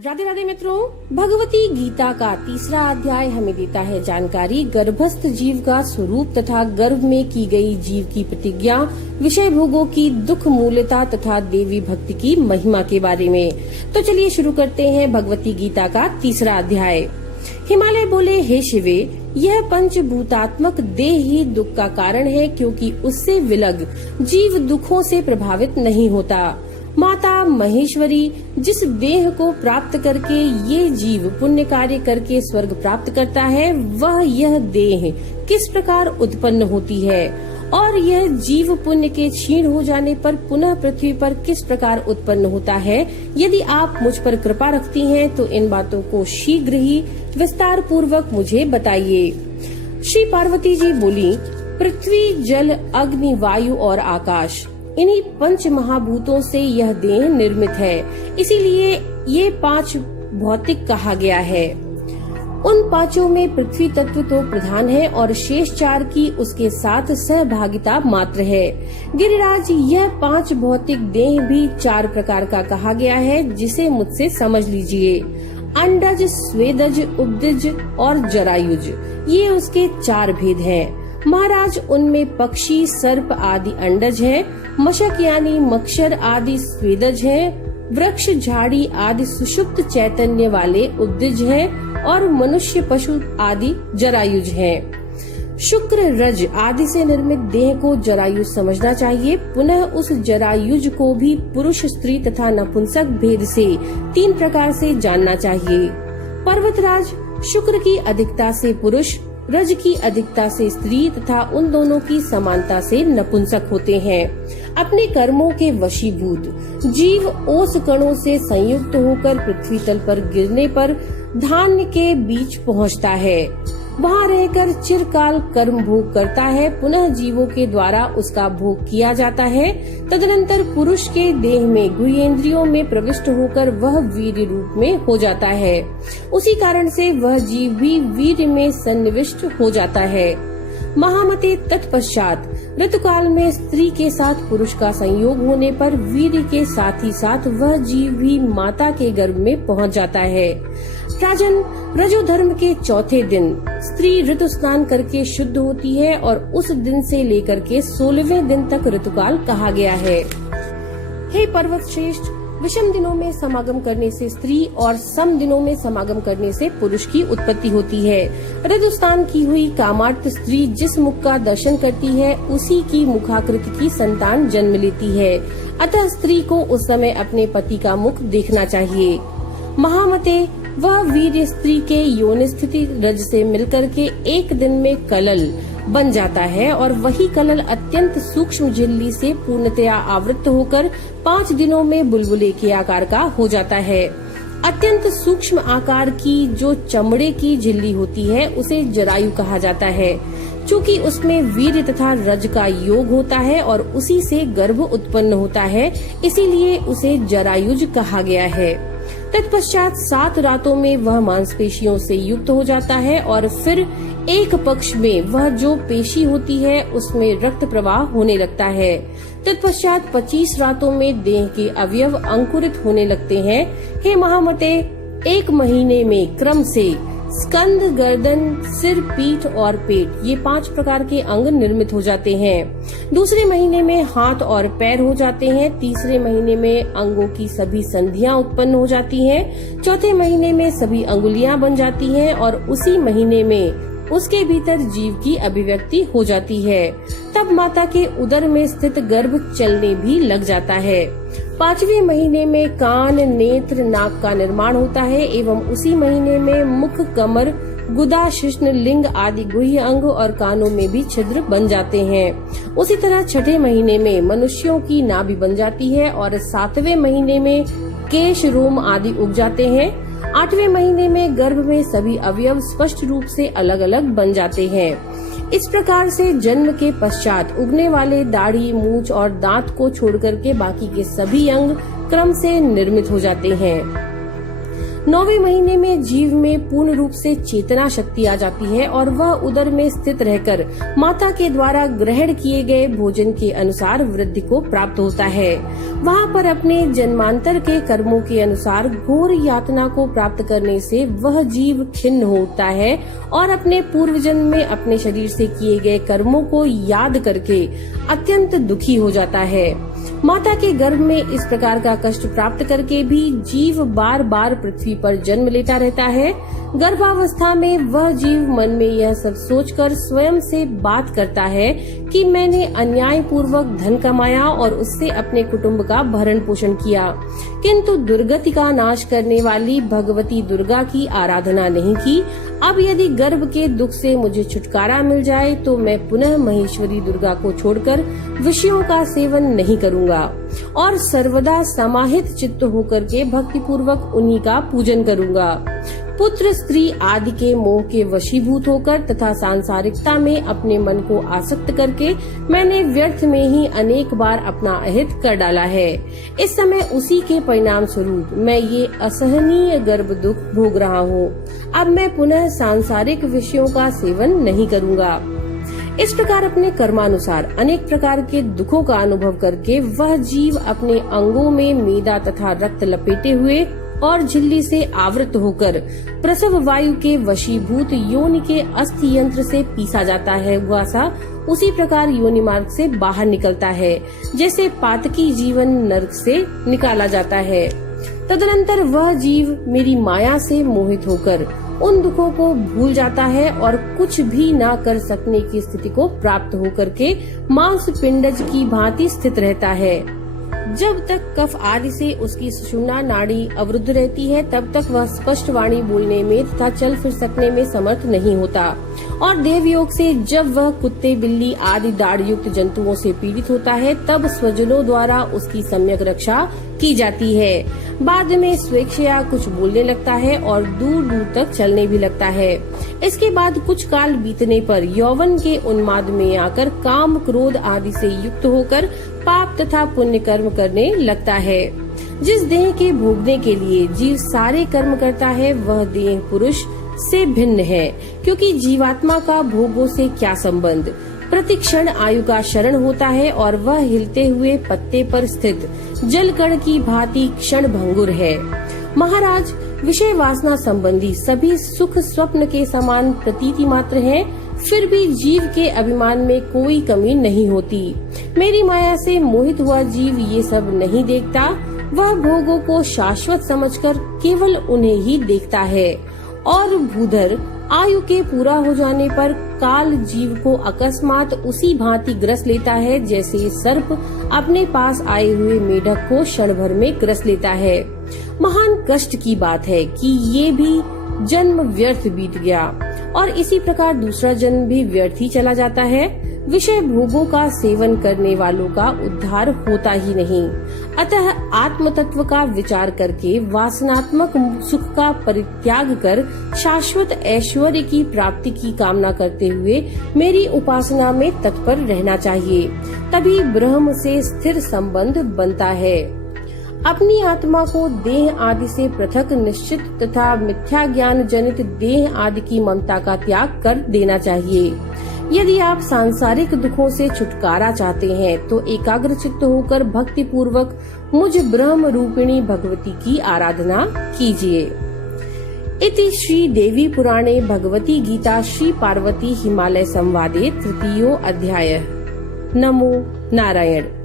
राधे राधे मित्रों, भगवती गीता का तीसरा अध्याय हमें देता है जानकारी गर्भस्थ जीव का स्वरूप तथा गर्भ में की गई जीव की प्रतिज्ञा, विषय भोगों की दुख मूल्यता तथा देवी भक्ति की महिमा के बारे में। तो चलिए शुरू करते हैं भगवती गीता का तीसरा अध्याय। हिमालय बोले, हे शिवे, यह पंचभूतात्मक देह ही दुख का कारण है, क्योंकि उससे विलग जीव दुखों से प्रभावित नहीं होता। माता महेश्वरी, जिस देह को प्राप्त करके ये जीव पुण्य कार्य करके स्वर्ग प्राप्त करता है, वह यह देह किस प्रकार उत्पन्न होती है और यह जीव पुण्य के क्षीण हो जाने पर पुनः पृथ्वी पर किस प्रकार उत्पन्न होता है। यदि आप मुझ पर कृपा रखती हैं तो इन बातों को शीघ्र ही विस्तार पूर्वक मुझे बताइए। श्री पार्वती जी बोली, पृथ्वी, जल, अग्नि, वायु और आकाश, इन्हीं पंच महाभूतों से यह देह निर्मित है, इसीलिए ये पांच भौतिक कहा गया है। उन पांचों में पृथ्वी तत्व तो प्रधान है और शेष चार की उसके साथ सहभागिता मात्र है। गिरिराज, यह पांच भौतिक देह भी चार प्रकार का कहा गया है, जिसे मुझसे समझ लीजिए। अंडज, स्वेदज, उपदज और जरायुज, ये उसके चार भेद हैं। महाराज, उनमें पक्षी, सर्प आदि अंडज है, मशक यानी मक्षर आदि स्वेदज है, वृक्ष, झाड़ी आदि सुषुप्त चैतन्य वाले उपदज है और मनुष्य, पशु आदि जरायुज है। शुक्र, रज आदि से निर्मित देह को जरायुज समझना चाहिए। पुनः उस जरायुज को भी पुरुष, स्त्री तथा नपुंसक भेद से तीन प्रकार से जानना चाहिए। पर्वतराज, शुक्र की अधिकता से पुरुष, रज की अधिकता से स्त्री तथा उन दोनों की समानता से नपुंसक होते हैं। अपने कर्मों के वशीभूत जीव ओस कणों से संयुक्त होकर पृथ्वी तल पर गिरने पर धान्य के बीच पहुंचता है। वहां रहकर चिरकाल कर्म भोग करता है। पुनः जीवों के द्वारा उसका भोग किया जाता है। तदनंतर पुरुष के देह में गुह्येंद्रियों में प्रविष्ट होकर वह वीर्य रूप में हो जाता है। उसी कारण से वह जीव भी वीर्य में सन्निविष्ट हो जाता है। महामते, तत्पश्चात ऋतुकाल में स्त्री के साथ पुरुष का संयोग होने पर वीर्य के साथ ही साथ वह जीव भी माता के गर्भ में पहुंच जाता है। राजन, रजो धर्म के चौथे दिन स्त्री ऋतु स्नान करके शुद्ध होती है और उस दिन से लेकर के 16वें दिन तक ऋतुकाल कहा गया है। हे पर्वत श्रेष्ठ, विषम दिनों में समागम करने से स्त्री और सम दिनों में समागम करने से पुरुष की उत्पत्ति होती है। ऋतुस्नान की हुई कामार्त स्त्री जिस मुख का दर्शन करती है, उसी की मुखाकृति की संतान जन्म लेती है। अतः स्त्री को उस समय अपने पति का मुख देखना चाहिए। महामते, वह वीर्य स्त्री के योनि स्थिति रज से मिलकर के एक दिन में कलल बन जाता है और वही कलल अत्यंत सूक्ष्म झिल्ली से पूर्णतया आवृत होकर 5 दिनों में बुलबुले के आकार का हो जाता है। अत्यंत सूक्ष्म आकार की जो चमड़े की झिल्ली होती है, उसे जरायु कहा जाता है। चूँकि उसमें वीर्य तथा रज का योग होता है और उसी से गर्भ उत्पन्न होता है, इसीलिए उसे जरायुज कहा गया है। तत्पश्चात 7 रातों में वह मांसपेशियों से युक्त हो जाता है और फिर एक पक्ष में वह जो पेशी होती है उसमें रक्त प्रवाह होने लगता है। तत्पश्चात 25 रातों में देह के अवयव अंकुरित होने लगते हैं। हे महामते, 1 महीने में क्रम से स्कंद, गर्दन, सिर, पीठ और पेट, ये 5 प्रकार के अंग निर्मित हो जाते हैं। दूसरे महीने में हाथ और पैर हो जाते हैं। तीसरे महीने में अंगों की सभी संधियां उत्पन्न हो जाती हैं। चौथे महीने में सभी अंगुलियां बन जाती हैं और उसी महीने में उसके भीतर जीव की अभिव्यक्ति हो जाती है। तब माता के उदर में स्थित गर्भ चलने भी लग जाता है। 5वें महीने में कान, नेत्र, नाक का निर्माण होता है एवं उसी महीने में मुख, कमर, गुदा, शिश्न, लिंग आदि गुह्य अंग और कानों में भी छिद्र बन जाते हैं। उसी तरह 6ठे महीने में मनुष्यों की नाभि बन जाती है और 7वें महीने में केश, रोम आदि उग जाते हैं। 8वें महीने में गर्भ में सभी अवयव स्पष्ट रूप से अलग अलग बन जाते हैं। इस प्रकार से जन्म के पश्चात उगने वाले दाढ़ी, मूंछ और दांत को छोड़कर के बाकी के सभी अंग क्रम से निर्मित हो जाते हैं। 9वें महीने में जीव में पूर्ण रूप से चेतना शक्ति आ जाती है और वह उदर में स्थित रहकर माता के द्वारा ग्रहण किए गए भोजन के अनुसार वृद्धि को प्राप्त होता है। वहाँ पर अपने जन्मांतर के कर्मों के अनुसार घोर यातना को प्राप्त करने से वह जीव खिन्न होता है और अपने पूर्व जन्म में अपने शरीर से किए गए कर्मों को याद करके अत्यंत दुखी हो जाता है। माता के गर्भ में इस प्रकार का कष्ट प्राप्त करके भी जीव बार बार पृथ्वी पर जन्म लेता रहता है। गर्भावस्था में वह जीव मन में यह सब सोचकर स्वयं से बात करता है कि मैंने अन्याय पूर्वक धन कमाया और उससे अपने कुटुंब का भरण पोषण किया, किंतु दुर्गति का नाश करने वाली भगवती दुर्गा की आराधना नहीं की। अब यदि गर्भ के दुख से मुझे छुटकारा मिल जाए तो मैं पुनः महेश्वरी दुर्गा को छोड़कर विषयों का सेवन नहीं करूंगा और सर्वदा समाहित चित्त होकर के भक्ति पूर्वक उन्हीं का पूजन करूंगा। पुत्र स्त्री आदि के मोह के वशीभूत होकर तथा सांसारिकता में अपने मन को आसक्त करके मैंने व्यर्थ में ही अनेक बार अपना अहित कर डाला है। इस समय उसी के परिणाम स्वरूप मैं ये असहनीय गर्भ दुख भोग रहा हूँ। अब मैं पुनः सांसारिक विषयों का सेवन नहीं करूँगा। इस प्रकार अपने कर्मानुसार अनेक प्रकार के दुखों का अनुभव करके वह जीव अपने अंगों में मेदा तथा रक्त लपेटे हुए और झिल्ली से आवृत होकर प्रसव वायु के वशीभूत योनि के अस्थि यंत्र से पीसा जाता है। वह सा उसी प्रकार योनि मार्ग से बाहर निकलता है जैसे पातकी जीवन नरक से निकाला जाता है। तदनंतर वह जीव मेरी माया से मोहित होकर उन दुखों को भूल जाता है और कुछ भी न कर सकने की स्थिति को प्राप्त होकर के मांस पिंडज की भांति स्थित रहता है। जब तक कफ आदि से उसकी सुषुम्ना नाड़ी अवरुद्ध रहती है तब तक वह स्पष्ट वाणी बोलने में तथा चल फिर सकने में समर्थ नहीं होता और देवयोग से जब वह कुत्ते बिल्ली आदि दाढ़ युक्त जंतुओं से पीड़ित होता है तब स्वजनों द्वारा उसकी सम्यक रक्षा की जाती है। बाद में स्वेच्छया कुछ बोलने लगता है और दूर दूर तक चलने भी लगता है। इसके बाद कुछ काल बीतने पर यौवन के उन्माद में आकर काम क्रोध आदि से युक्त होकर पाप तथा पुण्य कर्म करने लगता है। जिस देह के भोगने के लिए जीव सारे कर्म करता है वह देह पुरुष से भिन्न है, क्योंकि जीवात्मा का भोगों से क्या संबंध। प्रति क्षण आयु का शरण होता है और वह हिलते हुए पत्ते पर स्थित जल कण की भांति क्षण भंगुर है। महाराज, विषय वासना संबंधी सभी सुख स्वप्न के समान प्रतीति मात्र हैं, फिर भी जीव के अभिमान में कोई कमी नहीं होती। मेरी माया से मोहित हुआ जीव ये सब नहीं देखता। वह भोगों को शाश्वत समझकर केवल उन्हें ही देखता है और भूधर आयु के पूरा हो जाने पर काल जीव को अकस्मात उसी भांति ग्रस लेता है जैसे सर्प अपने पास आए हुए मेढक को क्षण भर में ग्रस लेता है। महान कष्ट की बात है कि ये भी जन्म व्यर्थ बीत गया और इसी प्रकार दूसरा जन्म भी व्यर्थ ही चला जाता है। विषय भोगों का सेवन करने वालों का उद्धार होता ही नहीं। अतः आत्म तत्व का विचार करके वासनात्मक सुख का परित्याग कर शाश्वत ऐश्वर्य की प्राप्ति की कामना करते हुए मेरी उपासना में तत्पर रहना चाहिए, तभी ब्रह्म से स्थिर संबंध बनता है। अपनी आत्मा को देह आदि से पृथक निश्चित तथा मिथ्या ज्ञान जनित देह आदि की ममता का त्याग कर देना चाहिए। यदि आप सांसारिक दुखों से छुटकारा चाहते हैं तो एकाग्र चित्त होकर भक्ति पूर्वक मुझ ब्रह्म रूपिणी भगवती की आराधना कीजिए। इति श्री देवी पुराणे भगवती गीता श्री पार्वती हिमालय संवादे तृतीयो अध्याय। नमो नारायण।